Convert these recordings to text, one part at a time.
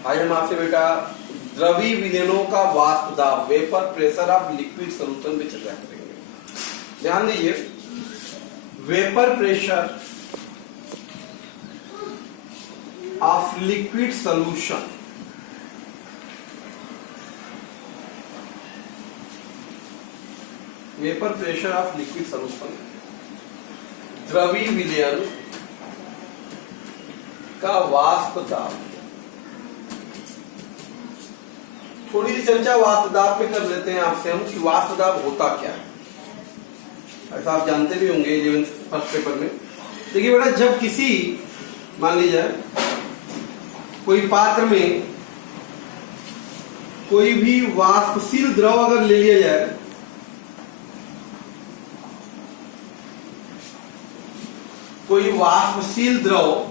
आज हम आपसे बेटा द्रवी विलयनों का वाष्प दाब, vapour pressure of liquid solution पे चर्चा करेंगे। ध्यान दीजिए, vapour pressure of liquid solution, vapour pressure of liquid solution, द्रवी विलयन का वाष्प दाब। थोड़ी सी चर्चा वाष्प दाब पे कर लेते हैं आपसे हम कि वाष्प दाब होता क्या है। ऐसा आप जानते भी होंगे 11th फर्स्ट पेपर में। देखिए बेटा, जब किसी मान लीजिए कोई पात्र में कोई भी वाष्पशील द्रव अगर ले लिया जाए, कोई वाष्पशील द्रव,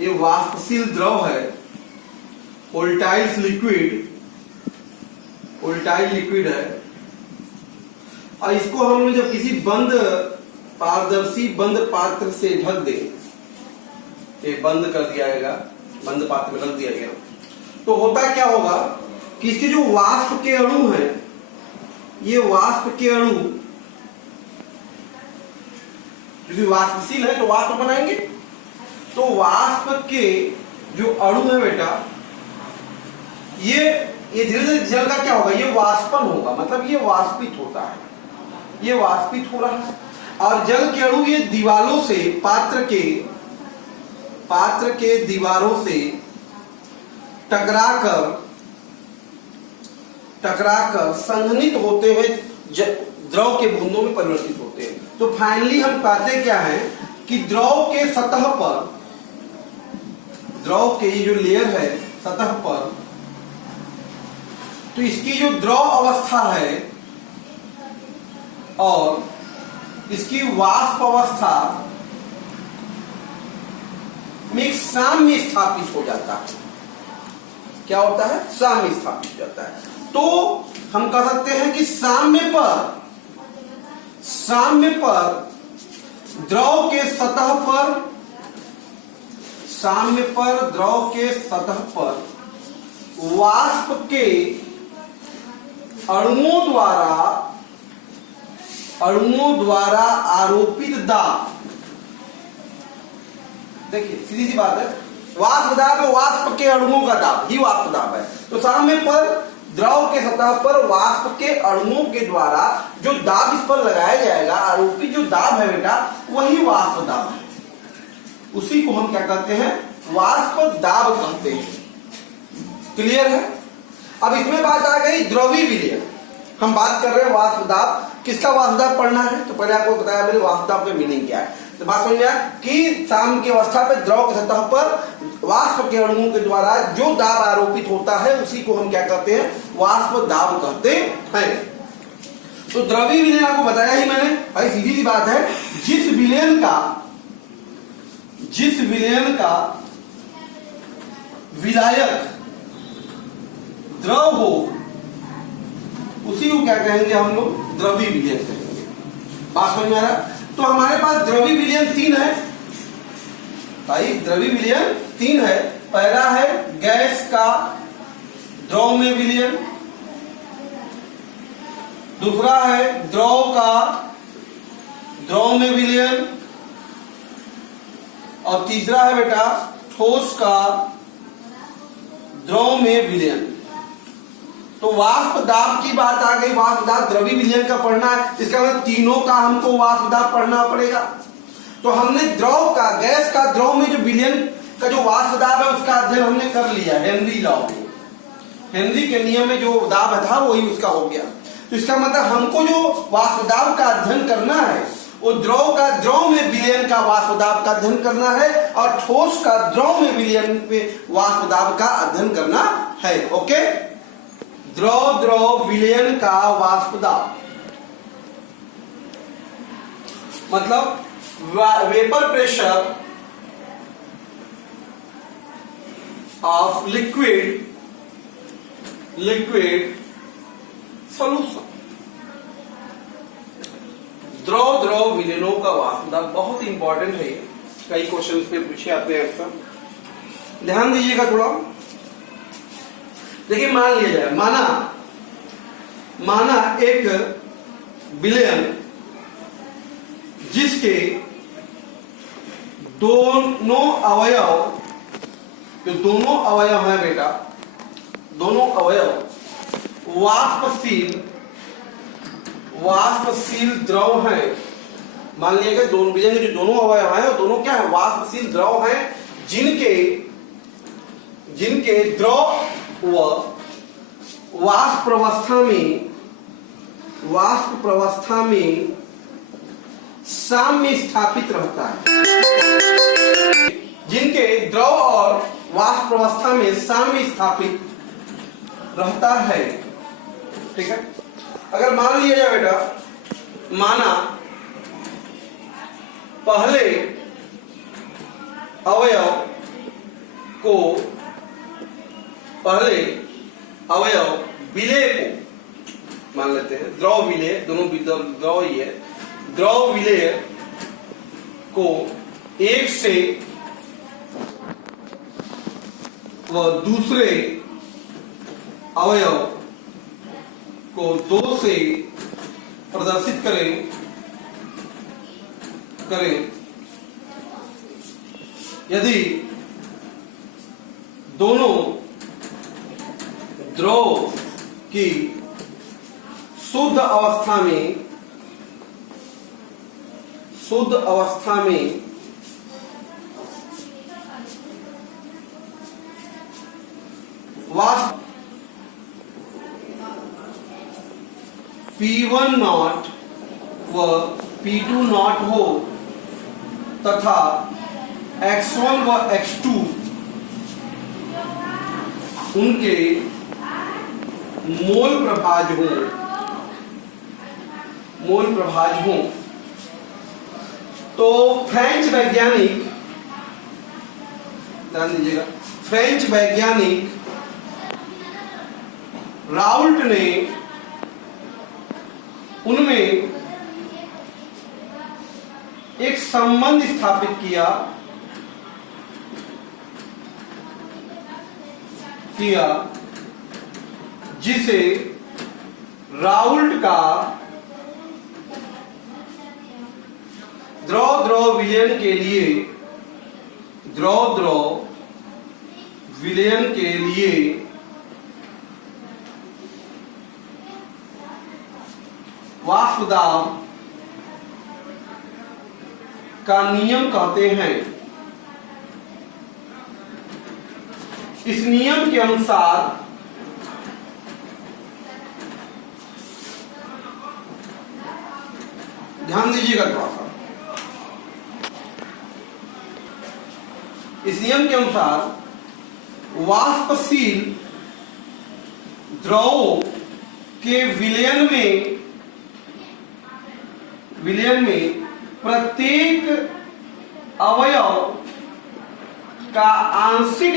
ये वाष्पशील द्रव है, वोल्टाइल लिक्विड है, और इसको हम लोग जब किसी बंद पारदर्शी बंद पात्र से ढक दें, ये बंद कर दिया जाएगा, बंद पात्र में रख दिया गया, तो होता क्या होगा कि इसके जो वाष्प के अणु हैं, ये वाष्प के अणु क्योंकि वाष्पशील है तो वाष्प बनाएंगे, तो वाष्प के जो अणु है बेटा, ये धीरे धीरे जल का क्या होगा, ये वाष्पन होगा, मतलब ये वाष्पित होता है, ये वाष्पित हो रहा है। और जल के अणु ये दीवारों से, पात्र के दीवारों से टकराकर संघनित होते हुए द्रव के बूंदों में परिवर्तित होते हैं। तो फाइनली हम पाते क्या है कि द्रव के सतह पर, द्रव के जो लेयर है सतह पर, तो इसकी जो द्रव अवस्था है और इसकी वाष्प अवस्था में एक साम्य स्थापित हो जाता है। क्या होता है? साम्य स्थापित हो जाता है। तो हम कह सकते हैं कि साम्य पर द्रव के सतह पर वाष्प के अणुओं द्वारा आरोपित दाब, देखिए सीधी सी बात है, वाष्प दाब है वाष्प के अणुओं का दाब ही वाष्प दाब है। तो साम्य पर द्रव के सतह पर वाष्प के अणुओं के द्वारा जो दाब इस पर लगाया जाएगा, आरोपित जो दाब है बेटा, वही वाष्प दाब है। उसी को हम क्या कहते हैं? वाष्प दाब कहते हैं। क्लियर है? अब इसमें बात आ गई द्रवी विलयन। हम बात कर रहे हैं वाष्प दाब। किसका वाष्प दाब पढ़ना है? तो पहले आपको बताया मैंने वाष्प दाब का मीनिंग क्या है। तो बात समझ में आया कि साम्य की अवस्था पे द्रव की सतह पर वाष्प के अणुओं के द्वारा जो दाब आरोपित होता है, उसी को हम क्या कहते हैं? वाष्प दाब कहते हैं। तो द्रवी विलयन आपको बताया ही मैंने। भाई सीधी सी बात है, जिस विलयन का विलायक द्रव हो, उसी को क्या कहेंगे हम लोग? द्रवी विलयन कहेंगे। बात समझ में आ रहा है? तो हमारे पास द्रवी विलयन 3 है भाई, द्रवी विलयन 3 है। पहला है गैस का द्रव में विलयन, दूसरा है द्रव का द्रव में विलयन, और तीसरा है बेटा ठोस का द्रव में विलयन। तो वाष्प दाब की बात आ गई, वाष्प दाब द्रवी विलयन का पढ़ना है, इसका मतलब तीनों का हमको वाष्प दाब पढ़ना पड़ेगा। तो हमने द्रव का, गैस का द्रव में जो विलयन का जो वाष्प दाब है, उसका अध्ययन हमने कर लिया हेनरी लॉ में। हेनरी के नियम में जो दाब था वही उसका हो गया। तो इसका मतलब हमको जो वाष्प दाब का अध्ययन करना है, वो द्रव का द्रव में विलयन का वाष्प दाब का अध्ययन करना है, और ठोस का द्रव में विलयन में वाष्प दाब का अध्ययन करना है। ओके, द्रव विलयन का वाष्प दाब मतलब vapour pressure of liquid solution. द्रव विलयनों का वाष्प दाब बहुत इंपॉर्टेंट है, कई क्वेश्चन पे पूछे आते हैं। ध्यान दीजिएगा थोड़ा। देखिए मान लिया जाए, माना एक विलयन जिसके दोनों अवयव, जो दोनों अवयव हैं बेटा, दोनों अवयव वाष्पशील द्रव हैं। मान लिया गया दोनों विलयन के जो दोनों अवयव हैं वो दोनों क्या है, वाष्पशील द्रव हैं, जिनके द्रव व वाष्प प्रवस्था में साम्य स्थापित रहता है। जिनके द्रव और वाष्प प्रवस्था में साम्य स्थापित रहता है। ठीक है, अगर मान लिया जाए बेटा, माना पहले अवयव विलेय को मान लेते हैं, द्रव विलेय, दोनों द्रव ही है, द्रव विलेय को एक से व दूसरे अवयव को दो से प्रदर्शित करें। यदि दोनों द्रव की शुद्ध अवस्था में वाष्प P1 नॉट व P2 नॉट हो तथा X1 व X2 उनके मोल प्रभाज हो, तो फ्रेंच वैज्ञानिक राउल्ट ने उनमें एक संबंध स्थापित किया जिसे राउल्ट का द्रव विलयन के लिए वाष्प दाब का नियम कहते हैं। इस नियम के अनुसार ध्यान दीजिएगा थोड़ा सा, इस नियम के अनुसार वाष्पशील द्रवों के विलयन में प्रत्येक अवयव का आंशिक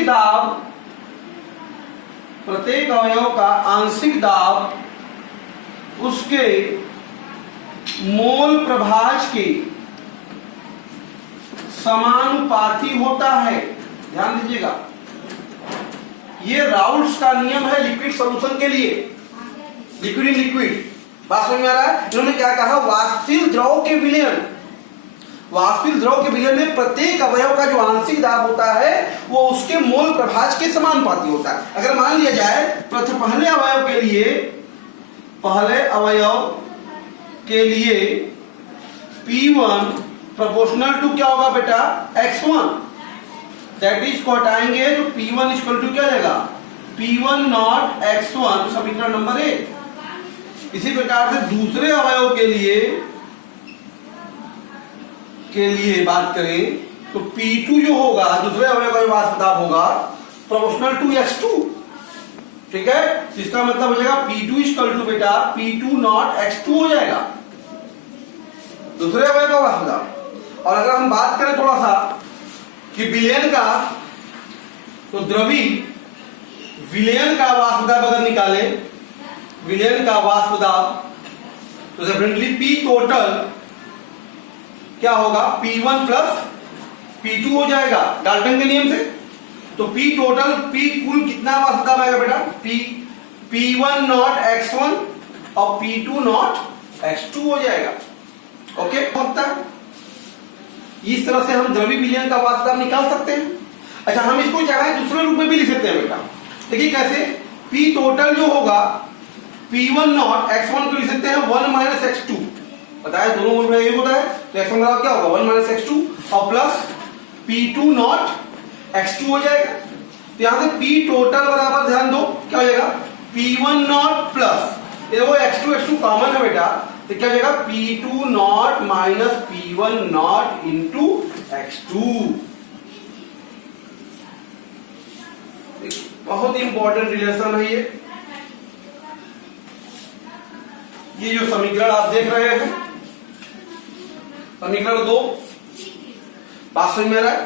दाब उसके मोल प्रभाज के समानुपाती होता है। ध्यान दीजिएगा, ये राउल्ट्स का नियम है लिक्विड सॉल्यूशन के लिए, लिक्विड इन लिक्विड। बात समझ में आ रहा है? इन्होंने क्या कहा, वाष्पशील द्रव के विलयन में प्रत्येक अवयव का जो आंशिक दाब होता है वो उसके मोल प्रभाज के समानुपाती होता है। अगर मान लिया जाए पहले अवयव के लिए P1 प्रोपोर्शनल टू क्या होगा बेटा, X1, दैट इज को हटाएंगे तो P1 इक्वल टू क्या रहेगा, P1 नॉट X1, समीकरण नंबर 1। इसी प्रकार से दूसरे अवयव के लिए बात करें तो P2 जो होगा, दूसरे अवयव का जो वाष्प दाब होगा प्रोपोर्शनल टू X2। ठीक है, इसका मतलब हो जाएगा P2 इक्वल टू बेटा P2 नॉट X2 हो जाएगा, दूसरे अवयव का वाष्प दाब। और अगर हम बात करें थोड़ा सा कि विलयन का, तो द्रवी विलयन का वाष्प दाब अगर निकालें, विलयन का वाष्प दाब, तो डेफिनेटली P टोटल क्या होगा, P1 प्लस P2 हो जाएगा डाल्टन के नियम से। तो P टोटल, P कुल कितना वाष्प दाब आएगा बेटा? P1 नॉट x1 और P2 नॉट x2 हो जाएगा। ओके, होता है इस तरह से हम द्रव्य विलयन का वाष्प दाब निकाल सकते हैं। अच्छा, हम इसको चाहे दूसरे रूप में भी लिख सकते हैं बेटा। देखिए कैसे, P टोटल जो होगा P1 नॉट x1 को लिख सकते हैं 1 माइनस x2, बताया दोनों में ये होता है, तो x1 बराबर क्या होगा 1 माइनस x2 और प्लस P2 नॉट x2 हो जाएगा। तो यहां से P टोटल बराबर ध्यान दो क्या हो जाएगा, P1 नॉट प्लस ये देखो x2 कॉमन है बेटा, तो क्या हो जाएगा P2 not minus P1 not into x2। बहुत इंपॉर्टेंट रिलेशन है ये जो समीकरण आप देख रहे हैं, समीकरण 2, बात समझ में आ रहा है?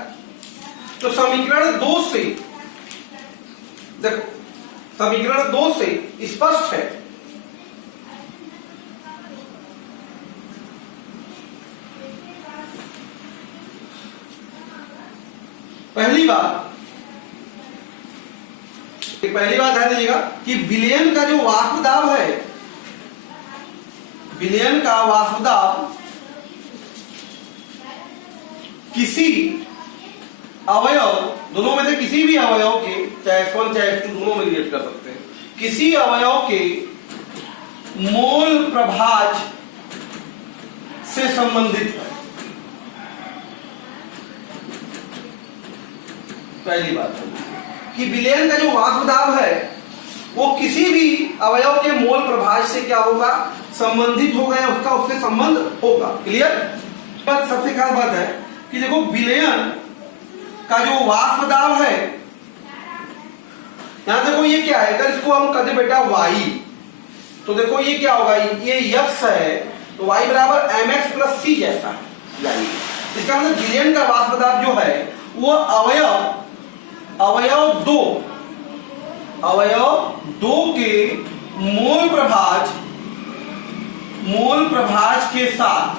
तो समीकरण 2 से देखो, समीकरण 2 से स्पष्ट है पहली बात ध्यान दीजिएगा कि विलयन का जो वाष्प दाब है, विलयन का वाष्प दाब किसी अवयव, दोनों में से किसी भी अवयव के, चाहे x1 चाहे x2 दोनों में रिलेट कर सकते हैं, किसी अवयव के मोल प्रभाज से संबंधित है। पहली बात है कि विलयन का जो वाष्प दाब है वो किसी भी अवयव के मोल प्रभाज से क्या होगा, संबंधित होगा या उसका उससे संबंध होगा। क्लियर? सबसे खास बात है कि देखो विलयन का जो वाष्प दाब है, यहां देखो ये क्या है, अगर इसको हम कहते बेटा y, तो देखो ये क्या होगा, ये x है तो y बराबर mx प्लस c जैसा है। इसका मतलब विलयन का वाष्प दाब जो है वो अवयव दो के मोल प्रभाज के साथ,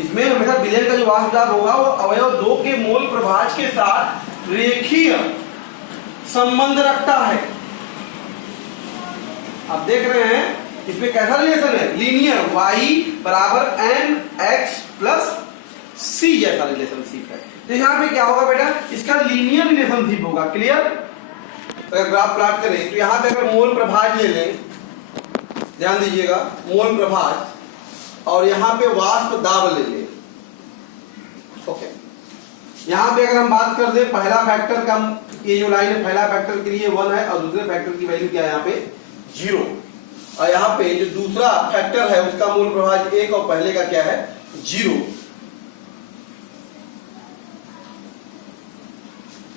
इसमें हमेशा विलयन का जो वाष्प दाब होगा वो अवयव 2 के मोल प्रभाज के साथ रेखीय संबंध रखता है। आप देख रहे हैं इसमें कैसा रिलेशन है, लीनियर, y बराबर mx प्लस c जैसा रिलेशनशिप है। तो यहां पे क्या होगा बेटा, इसका लीनियर रिलेशनशिप होगा। क्लियर? अगर ग्राफ प्लॉट करें तो यहां पे अगर मोल प्रभाज ले लें, ध्यान दीजिएगा, मोल प्रभाज और यहां पे वाष्प दाब ले लें। ओके, यहां पे अगर हम बात कर दें पहला फैक्टर का, ये जो लाइन है पहला फैक्टर के लिए 1 है और दूसरे फैक्टर की वैल्यू क्या है यहाँ पे 0, और यहाँ पे जो दूसरा फैक्टर है उसका मोल प्रभाज 1 और पहले का क्या है 0।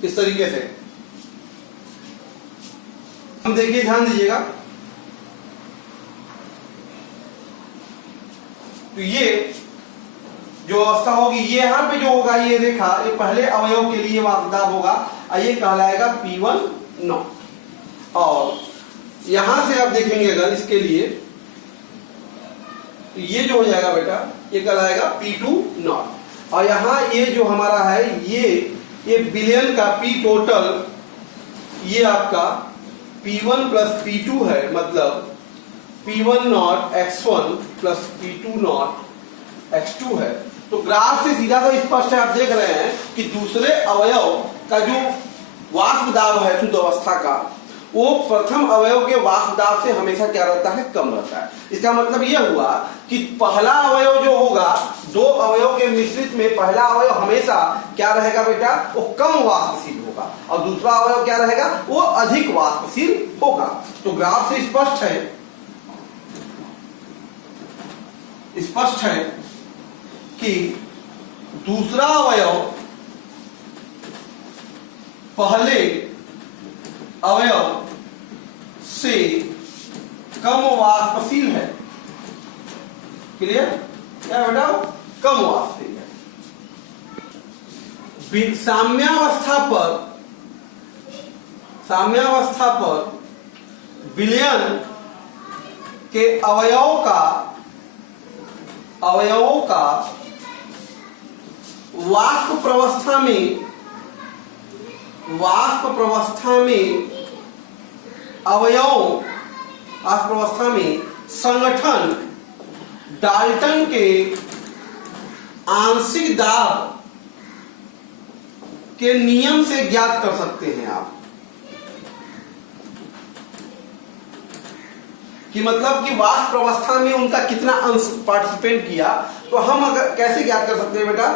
इस तरीके से हम देखिए, ध्यान दीजिएगा, तो ये जो अवस्था होगी, ये यहां पे जो होगा ये रेखा, ये पहले अवयव के लिए वाष्प दाब होगा और ये कहलाएगा P1 नॉट। और यहां से आप देखेंगे अगर इसके लिए, तो ये जो हो जाएगा बेटा ये कहलाएगा P2 नॉट। और यहां ये जो हमारा है ये विलयन का P टोटल, ये आपका P1 प्लस P2 है, मतलब P1 not x1 plus P2 not x2 है। तो ग्राफ से सीधा सा स्पष्ट है, आप देख रहे हैं कि दूसरे अवयव का जो वाष्प दाब है शुद्ध अवस्था का, वो प्रथम अवयव के वाष्प दाब से हमेशा क्या रहता है, कम रहता है। इसका मतलब यह हुआ कि पहला अवयव जो होगा, दो अवयव के मिश्रित में पहला अवयव हमेशा क्या रहेगा बेटा, वो कम वाष्पशील होगा और दूसरा अवयव क्या रहेगा, वो अधिक वाष्पशील होगा। तो ग्राफ से स्पष्ट है कि दूसरा अवयव पहले अवयव से कम वाष्पशील है। क्लियर? क्या बेटा, कम वाष्पशील है। साम्यावस्था पर विलयन के अवयवों का वाष्प प्रवस्था में वाष्प प्रवस्था में अवयव, वाष्प प्रवस्था में संगठन डाल्टन के आंशिक दाब के नियम से ज्ञात कर सकते हैं आप। कि मतलब कि वाष्प प्रवस्था में उनका कितना अंश पार्टिसिपेट किया, तो हम अगर कैसे ज्ञात कर सकते हैं बेटा,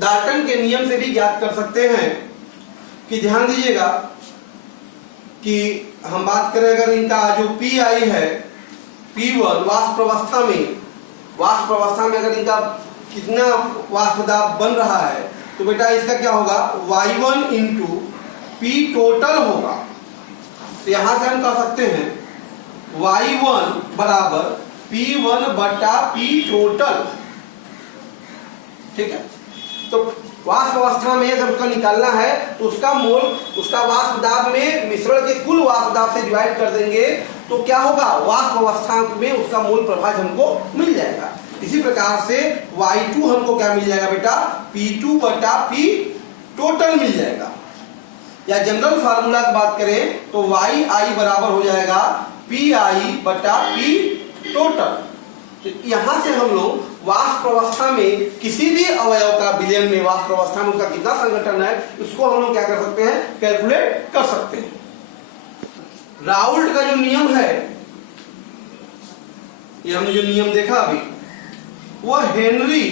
डाल्टन के नियम से भी ज्ञात कर सकते हैं। कि ध्यान दीजिएगा कि हम बात करें अगर इनका जो पी आई है, P1 वाष्प प्रवस्था में अगर इनका कितना वाष्प दाब बन रहा है, तो बेटा इसका क्या होगा, Y1 इंटू P टोटल होगा। तो यहां से हम कह सकते हैं Y1 बराबर P1 बटा P टोटल। ठीक है, तो वाष्प अवस्था में अगर उसका निकालना है तो उसका मोल उसका वाष्प दाब में मिश्रण के कुल वाष्प दाब से डिवाइड कर देंगे, तो क्या होगा, वाष्प अवस्था में उसका मोल प्रभाज हमको मिल जाएगा। इसी प्रकार से Y2 हमको क्या मिल जाएगा बेटा, P2 बटा P टोटल मिल जाएगा। या जनरल फार्मूला की बात करें तो YI बराबर हो जाएगा PI बटा P टोटल। तो यहां से हम लोग वाष्प प्रवस्था में किसी भी अवयव का विलयन में वाष्प प्रवस्था में उसका कितना संगठन है, उसको हम लोग क्या कर सकते हैं, कैलकुलेट कर सकते हैं। राउल्ट का जो नियम है, ये हमने जो नियम देखा अभी, वो हेनरी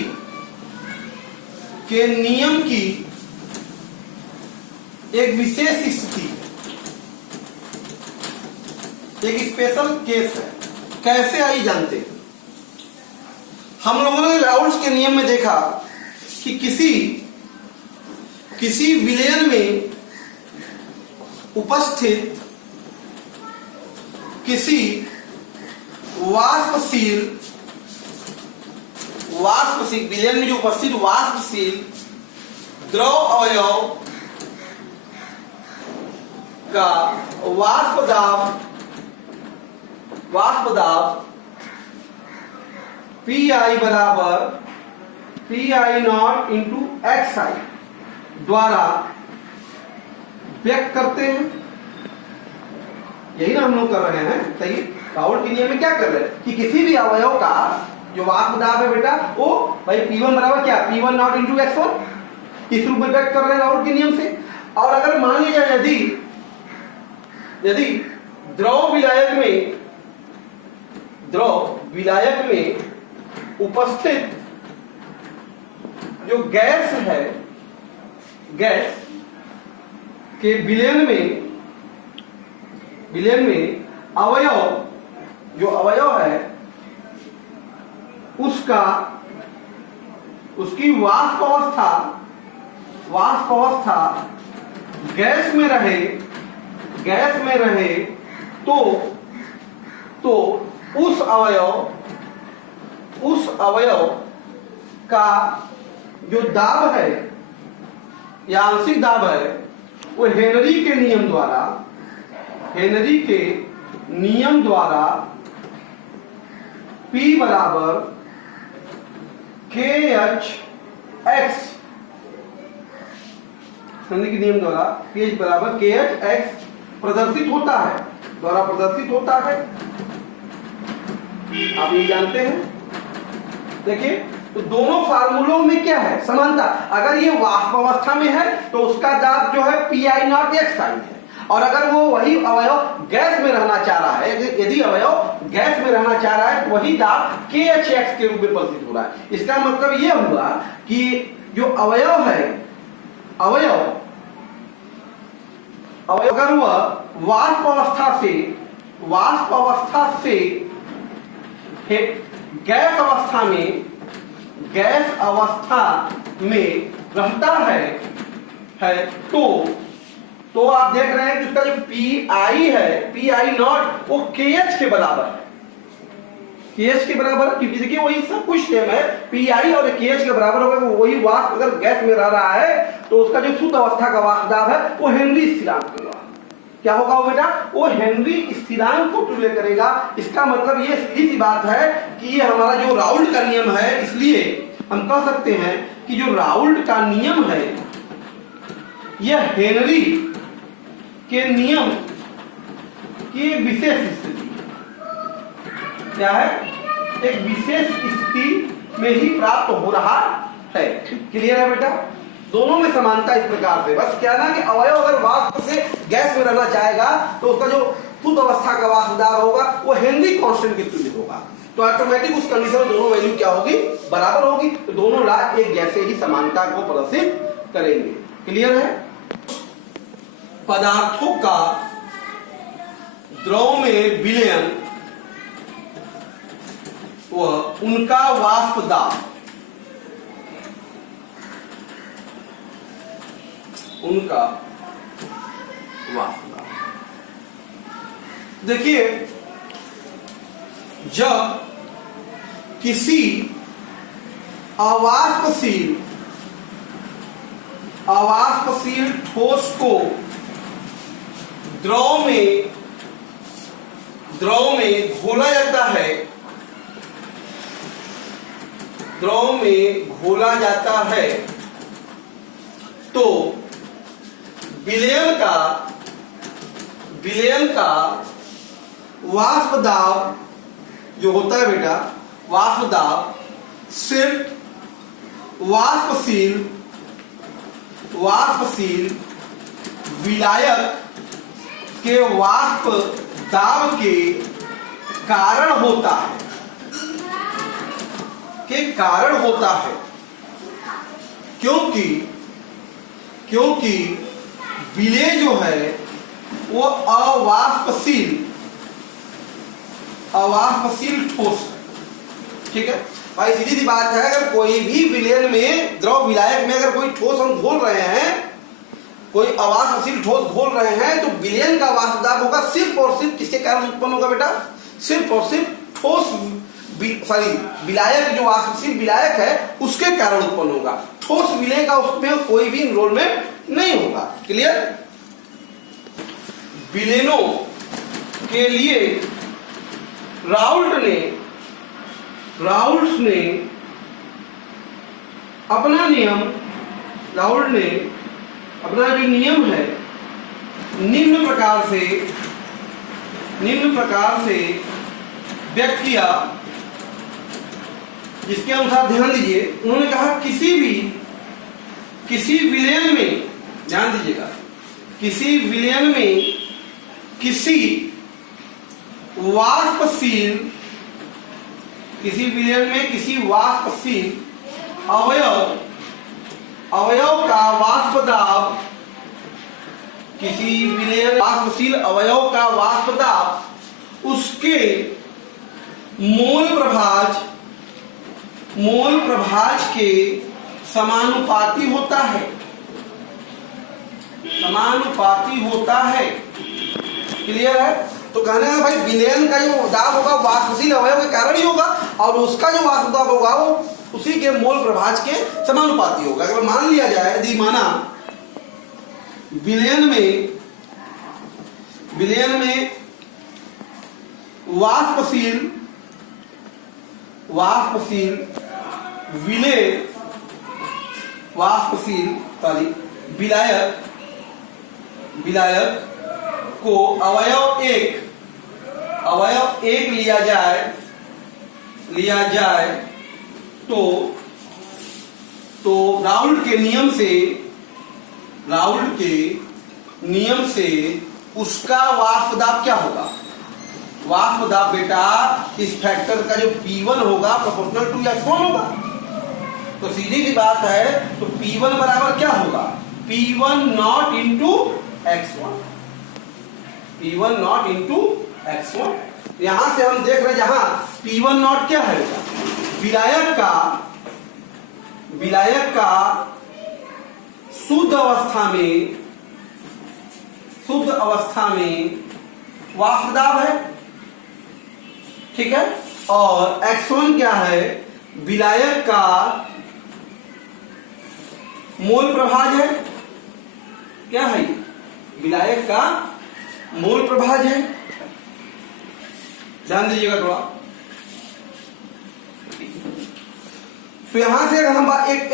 के नियम की एक विशेष स्थिति, एक स्पेशल केस है। कैसे आई जानते हैं, हम लोगों ने राउल्ट के नियम में देखा कि किसी विलयन में उपस्थित किसी वाष्पशील विलयन में जो उपस्थित वाष्पशील द्रव अवयव का वाष्प दाब PI बराबर PI नॉट इंटू XI द्वारा व्यक्त करते हैं। यही ना हम लोग कर रहे हैं, सही। राउल्ट के नियम में क्या कर रहे हैं कि किसी भी अवयव का जो वाष्प दाब है बेटा, वो भाई P1 बराबर क्या, P1 नॉट इंटू X1, इस रूप में व्यक्त कर रहे हैं राउल्ट के नियम से। और अगर मान लीजिए यदि द्रव विलायक में उपस्थित जो गैस है, गैस के विलयन में जो अवयव है उसकी वाष्प अवस्था गैस में रहे तो उस अवयव का जो दाब है या आंशिक दाब है, वो हेनरी के नियम द्वारा P बराबर KHX, हेनरी के नियम द्वारा PH बराबर KHX प्रदर्शित होता है। आप ये जानते हैं। देखिए, तो दोनों फार्मूलों में क्या है, समानता। अगर ये वाष्प अवस्था में है तो उसका दाब जो है PI नॉट XI है, और अगर वो वही अवयव गैस में रहना चाह रहा है, यदि अवयव गैस में रहना चाह रहा है तो वही दाब KHX के रूप में प्रदर्शित हो रहा है। इसका मतलब ये हुआ कि जो अवयव है, अवयव अगर वह वाष्प अवस्था से गैस अवस्था में रहता है तो आप देख रहे हैं कि उसका जो PI है, PI नॉट, वो KH के बराबर है। KH के बराबर, क्योंकि देखिए वही सब कुछ सेम है, PI और KH के बराबर होगा। वही वाष्प अगर गैस में रह रहा है तो उसका जो शुद्ध अवस्था का वाष्प दाब है वो हेनरी स्थिरांक होगा। क्या होगा वो बेटा, वो हेनरी स्थिरांक को तुल्य करेगा। इसका मतलब ये सीधी सी बात है कि ये हमारा जो राउल्ट का नियम है, इसलिए हम कह सकते हैं कि जो राउल्ट का नियम है यह हेनरी के नियम की विशेष स्थिति, क्या है, एक विशेष स्थिति में ही प्राप्त हो रहा है। क्लियर है बेटा? दोनों में समानता इस प्रकार से, बस क्या ना कि अवयव अगर वाष्प से गैस में रहना चाहेगा तो उसका जो शुद्ध अवस्था का वाष्प दाब होगा वो हेनरी कांस्टेंट के तुल्य होगा, तो ऑटोमेटिक उस कंडीशन में दोनों वैल्यू क्या होगी, बराबर होगी, तो दोनों लॉ एक जैसे ही समानता को प्रदर्शित करेंगे। क्लियर है? पदार्थों का द्रव में विलयन व उनका वाष्प दाब, उनका वाष्प दाब, देखिए जब किसी अवाष्पशील ठोस को द्रव में घोला जाता है, द्रव में घोला जाता है, तो विलयन का वाष्प दाब जो होता है बेटा, वाष्प दाब सिर्फ वाष्पशील विलायक के वाष्प दाब के कारण होता है, क्योंकि विलय जो है वो अवाष्पशील ठोस है। ठीक है भाई, सीधी सी बात है, अगर कोई भी विलयन में द्रव विलायक में अगर कोई ठोस हम घोल रहे हैं, कोई अवाष्पशील ठोस घोल रहे हैं, तो विलयन का वाष्प दाब होगा सिर्फ और सिर्फ किसके कारण उत्पन्न होगा बेटा, सिर्फ और सिर्फ ठोस विलायक जो वाष्पशील विलायक है उसके कारण उत्पन्न होगा, ठोस विलय का उसमें कोई भी इन्वॉल्वमेंट नहीं होगा। क्लियर? विलयनों के लिए राउल्ट ने अपना जो नियम है निम्न प्रकार से व्यक्त किया, जिसके अनुसार ध्यान दीजिए, उन्होंने कहा किसी विलयन में, ध्यान दीजिएगा, किसी विलयन में किसी वाष्पशील अवयव का वाष्प दाब, किसी विलयन वाष्पशील अवयव का वाष्प दाब उसके मोल प्रभाज के समानुपाती होता है। क्लियर है? तो कहने का भाई विलयन का जो दाब होगा वाष्पशील अवयव के कारण ही होगा, और उसका जो वाष्प दाब होगा वो उसी के मोल प्रभाज के समानुपाती होगा। अगर मान लिया जाए, यदि माना विलयन में वाष्पशील विलायक को अवयव एक लिया जाए तो राउल्ट के नियम से उसका वाष्प दाब क्या होगा? वाष्प दाब बेटा इस फैक्टर का जो P1 होगा प्रोपोर्शनल टू X1 होगा। तो सीधी सी बात है, तो P1 बराबर क्या होगा? P1 not into X1, P1 not into X1। यहां से हम देख रहे हैं, जहां P1 नॉट क्या है बेटा, विलायक का शुद्ध अवस्था में वाष्प दाब है, ठीक है, और X1 क्या है, विलायक का मोल प्रभाज है। क्या है? विलायक का मोल प्रभाज है। ध्यान दीजिएगा थोड़ा। तो यहां से अगर हम एक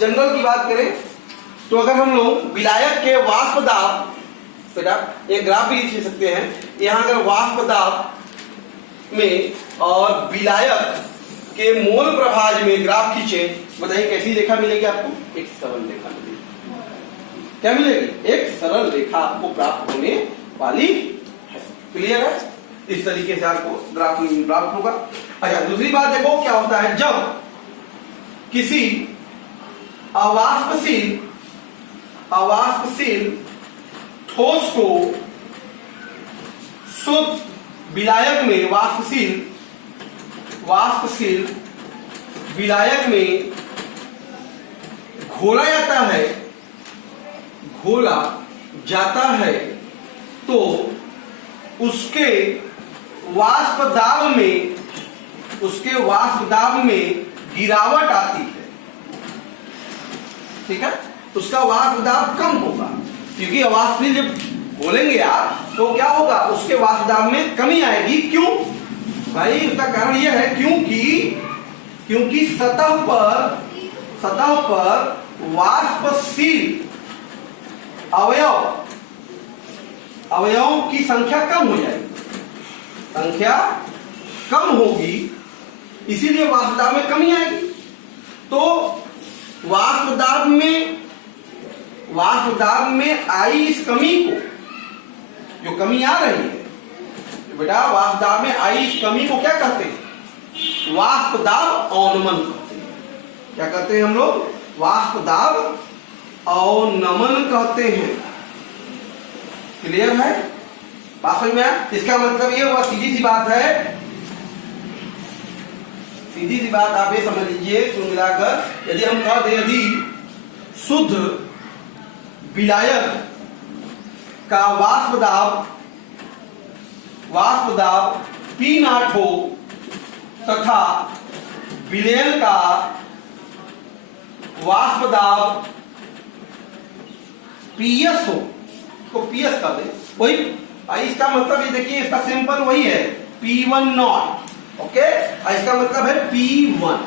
जनरल की बात करें, तो अगर हम लोग विलायक के वाष्प दाब फिर आप एक ग्राफ भी खींच सकते हैं। यहाँ अगर वाष्प दाब में और विलायक के मोल प्रभाज में ग्राफ खींचे, बताइए कैसी रेखा मिलेगी आपको? एक सरल रेखा मिलेगी। क्या मिलेगी? एक सरल रेखा आपको प्राप्त होने वाली है। क्लियर है? इस तरीके से आपको ग्राफ प्राप्त होगा। अच्छा, दूसरी बात देखो क्या होता है जब किसी अवाष्पशील ठोस को शुद्ध विलायक में वाष्पशील विलायक में घोला जाता है तो उसके वाष्प दाब में गिरावट आती है। ठीक है, उसका वाष्प दाब कम होगा, क्योंकि अवाष्पशील जब बोलेंगे आप तो क्या होगा? उसके वाष्प दाब में कमी आएगी। क्यों भाई? उसका कारण यह है क्योंकि सतह पर वाष्पशील अवयवों की संख्या कम हो जाएगी, संख्या कम होगी, इसीलिए वाष्प दाब में कमी आएगी। तो वाष्प दाब में आई इस कमी को, जो कमी आ रही है बेटा, वाष्प दाब में आई इस कमी को क्या कहते हैं? वाष्प दाब अवनमन कहते हैं। क्या कहते हैं हम लोग? वाष्प दाब अवनमन कहते हैं। क्लियर है? बात समझ में आया? इसका मतलब ये हुआ, सीधी सी बात है, सीधी सी बात आप ये समझ लीजिए कुल मिलाकर, यदि हम कह दें यदि शुद्ध विलायक का वाष्प दाब P0 हो तथा विलयन का वाष्प दाब PS हो तो PS कर दे वही। इसका मतलब ये देखिए, इसका सिंपल वही है P1 नॉट। ओके, इसका मतलब है P1।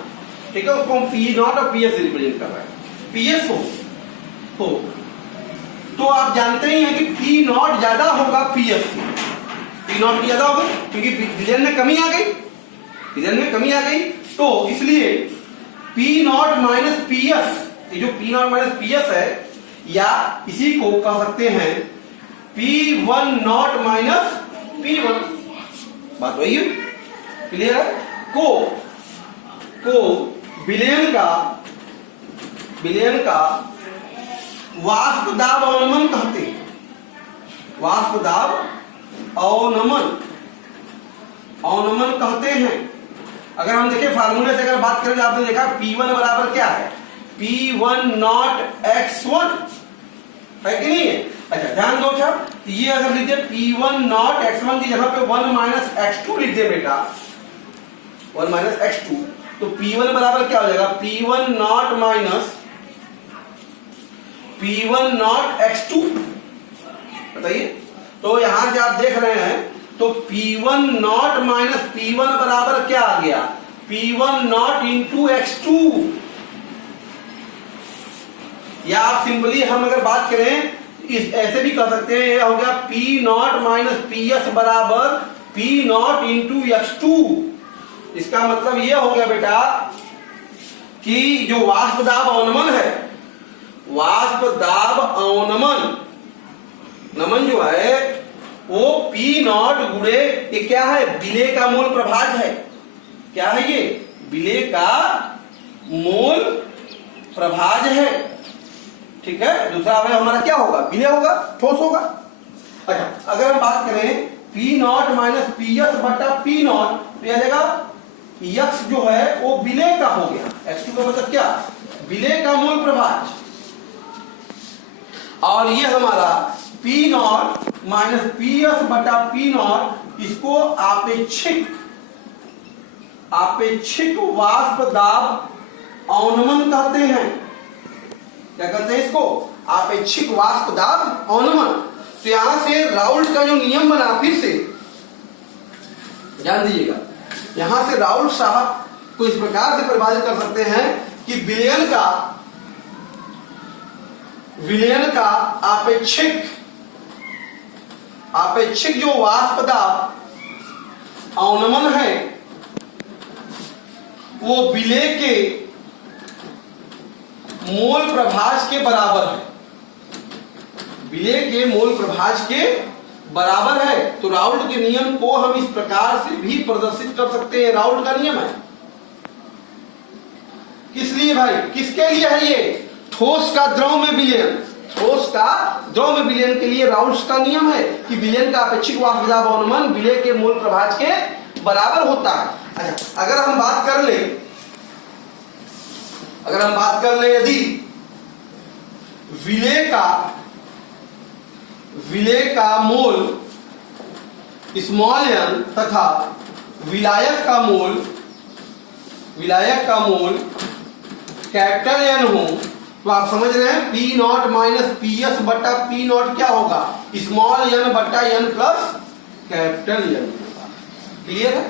ठीक है, उसको हम P0 और PS रिप्रेजेंट कर रहे हैं। PS हो तो आप जानते ही हैं कि P0 ज्यादा होगा PS से। P0 ज्यादा होगा क्योंकि विलयन में कमी आ गई, तो इसलिए P0 माइनस PS, ये जो P0 माइनस PS है, या इसी को कह सकते हैं P1 नॉट माइनस P1। बात वही है। क्लियर है? को विलयन का वाष्प दाब अवनमन कहते हैं। वाष्प दाब अवनमन कहते हैं। अगर हम देखें फार्मूले से अगर बात करें, आपने देखा P1 बराबर क्या है? P1 नॉट x1 है कि नहीं है? अच्छा, ध्यान दो अच्छा, ये अगर लिख दे P1 नॉट x1 की जगह पे 1 माइनस x2 लिख दे बेटा, 1 माइनस x2, तो P1 बराबर क्या हो जाएगा? P1 not minus P1 not x2। बताइए, तो यहां से आप देख रहे हैं तो P1 नॉट माइनस P1 बराबर क्या आ गया? P1 not into x2। या आप सिंपली हम अगर बात करें इस ऐसे भी कर सकते हैं, हो गया P नॉट माइनस PS बराबर P नॉट इंटू x2। इसका मतलब ये हो गया बेटा कि जो वाष्प दाब अवनमन है, वाष्प दाब अवनमन जो है वो P0 गुणे ये क्या है? विलेय का मोल प्रभाज है। क्या है ये? विलेय का मोल प्रभाज है। ठीक है, दूसरा अवयव हमारा क्या होगा? विलेय होगा, ठोस होगा। अच्छा, अगर हम बात करें P0 माइनस PS बटा P0, तो यह देगा x जो है वो विलेय का हो गया। x2 का मतलब क्या? विलेय का मोल प्रभाज। और ये हमारा P0 माइनस PS बटा P0, इसको आपेक्षिक वाष्प दाब अवनमन कहते हैं। क्या कहते हैं इसको? आपेक्षिक वाष्प दाब अवनमन। तो यहां से राउल्ट का जो नियम बना, फिर से ध्यान दीजिएगा, यहां से राउल्ट साहब को इस प्रकार से परिभाषित कर सकते हैं कि विलयन का आपेक्षिक जो वाष्प दाब अवनमन है वो विलेय के मोल प्रभाज के बराबर है, विलेय के मोल प्रभाज के बराबर है। तो राउल्ट के नियम को हम इस प्रकार से भी प्रदर्शित कर सकते हैं, राउल्ट का नियम है। किस लिए भाई, किसके लिए है ये? ठोस का द्रव में विलयन, ठोस का द्रव में विलयन के लिए राउल्ट का नियम है कि विलयन का अपेक्षिक वाष्प दाब अवनमन विलेय के मोल प्रभाज के बराबर होता है। अच्छा, अगर हम बात कर ले यदि विलेय का मोल स्मॉल n तथा विलायक का मोल कैपिटल N हो, तो आप समझ रहे हैं P not minus P S बटा पी नॉट क्या होगा, स्मॉल n बटा n प्लस कैपिटल N होगा। क्लियर है?